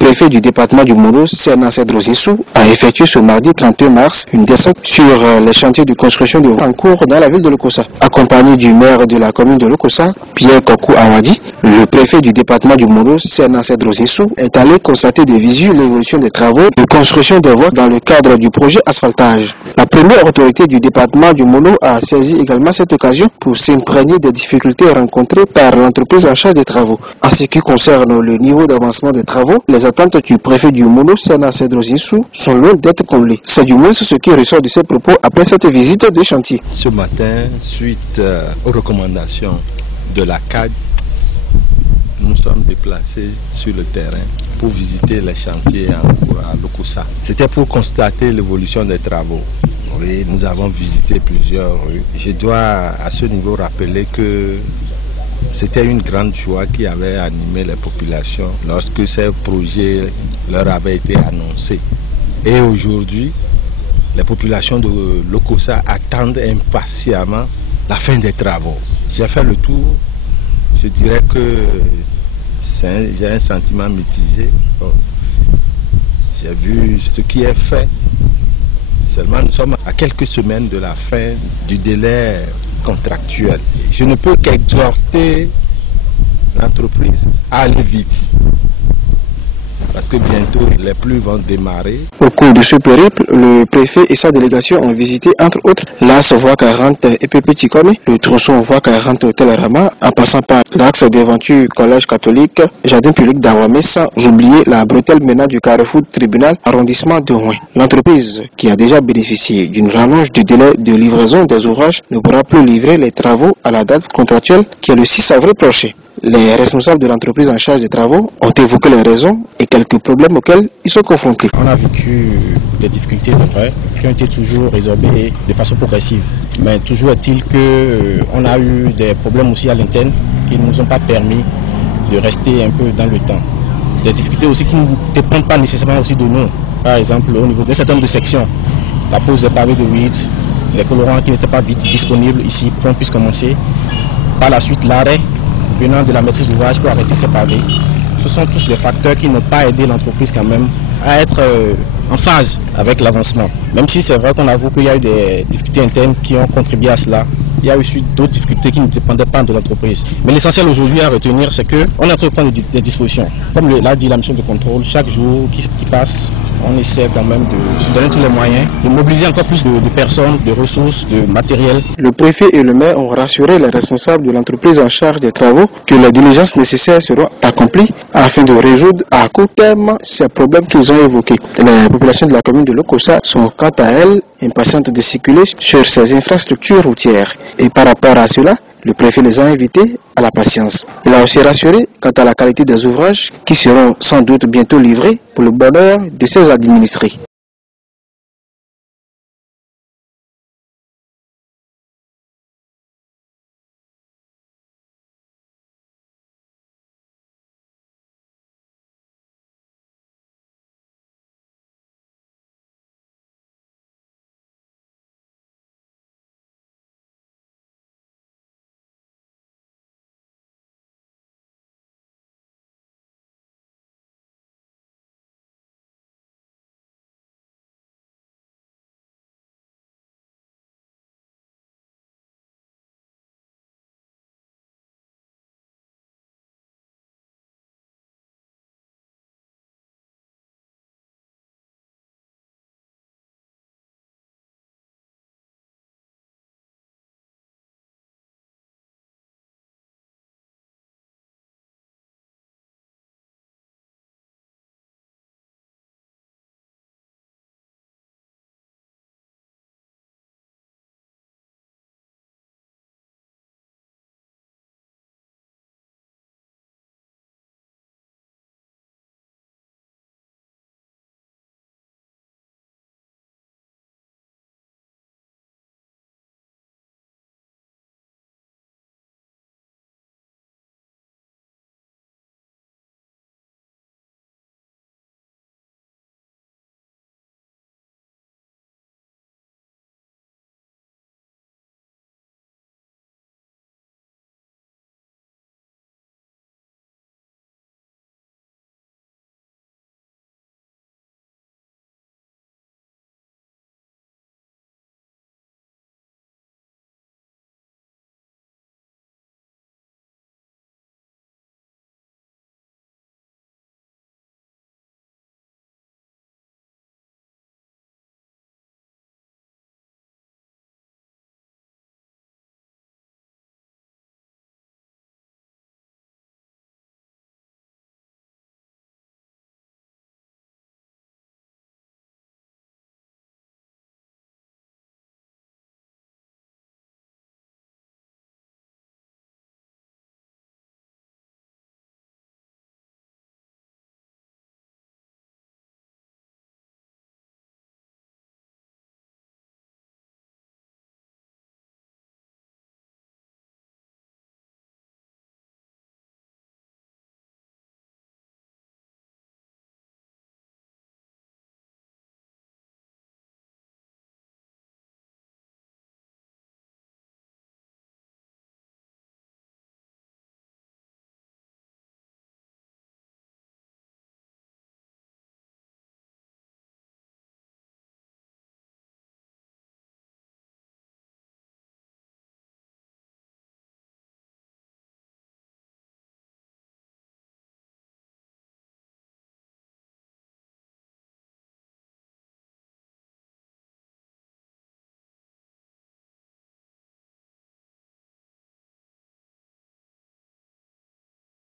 préfet du département du Molo, Serna Cedrosissou, a effectué ce mardi 31 mars une descente sur les chantiers de construction de voies en cours dans la ville de Lokossa. Accompagné du maire de la commune de Lokossa, Pierre Kokou Awadi, le préfet du département du Molo, Serna Cedrosissou, est allé constater de visu l'évolution des travaux de construction des voies dans le cadre du projet asphaltage. La première autorité du département du Molo a saisi également cette occasion pour s'imprégner des difficultés rencontrées par l'entreprise en charge des travaux. En ce qui concerne le niveau d'avancement des travaux, les attentes du préfet du Molo, Serna Cedrosissou, sont loin d'être comblées. C'est du moins ce qui ressort de ses propos après cette visite de chantier. Ce matin, suite aux recommandations de la CAD, nous sommes déplacés sur le terrain pour visiter les chantiers en cours à Lokossa. C'était pour constater l'évolution des travaux. Oui, nous avons visité plusieurs rues. Je dois à ce niveau rappeler que c'était une grande joie qui avait animé les populations lorsque ces projets leur avaient été annoncés. Et aujourd'hui, les populations de Lokossa attendent impatiemment la fin des travaux. J'ai fait le tour. Je dirais que j'ai un sentiment mitigé. J'ai vu ce qui est fait. Seulement, nous sommes à quelques semaines de la fin du délai contractuel. Je ne peux qu'exhorter l'entreprise à aller vite. Parce que bientôt, les pluies vont démarrer. Au cours de ce périple, le préfet et sa délégation ont visité, entre autres, l'AS Voie 40 et Pépé-Tikome, le tronçon Voie 40 Hôtel Rama, en passant par l'axe d'Aventure Collège catholique, Jardin public d'Awamé, sans oublier la bretelle menant du Carrefour Tribunal, arrondissement de Rouen. L'entreprise, qui a déjà bénéficié d'une rallonge du délai de livraison des ouvrages, ne pourra plus livrer les travaux à la date contractuelle, qui est le 6 avril prochain. Les responsables de l'entreprise en charge des travaux ont évoqué les raisons et quelques problèmes auxquels ils sont confrontés. On a vécu des difficultés, c'est vrai, qui ont été toujours résorbées de façon progressive. Mais toujours est-il qu'on a eu des problèmes aussi à l'interne qui ne nous ont pas permis de rester un peu dans le temps. Des difficultés aussi qui ne dépendent pas nécessairement aussi de nous. Par exemple, au niveau d'un certain nombre de sections, la pose des pavés de 8, les colorants qui n'étaient pas vite disponibles ici pour qu'on puisse commencer. Par la suite, l'arrêt venant de la maîtrise d'ouvrage pour arrêter ces pavés. Ce sont tous les facteurs qui n'ont pas aidé l'entreprise quand même à être en phase avec l'avancement. Même si c'est vrai qu'on avoue qu'il y a eu des difficultés internes qui ont contribué à cela, il y a aussi d'autres difficultés qui ne dépendaient pas de l'entreprise. Mais l'essentiel aujourd'hui à retenir, c'est qu'on entreprend des dispositions. Comme l'a dit la mission de contrôle, chaque jour qui passe, on essaie quand même de se donner tous les moyens, de mobiliser encore plus de personnes, de ressources, de matériel. Le préfet et le maire ont rassuré les responsables de l'entreprise en charge des travaux que les diligences nécessaires seront accomplies afin de résoudre à court terme ces problèmes qu'ils ont évoqués. Les populations de la commune de Lokossa sont quant à elles impatientes de circuler sur ces infrastructures routières. Et par rapport à cela, le préfet les a invités à la patience. Il a aussi rassuré quant à la qualité des ouvrages qui seront sans doute bientôt livrés pour le bonheur de ses administrés.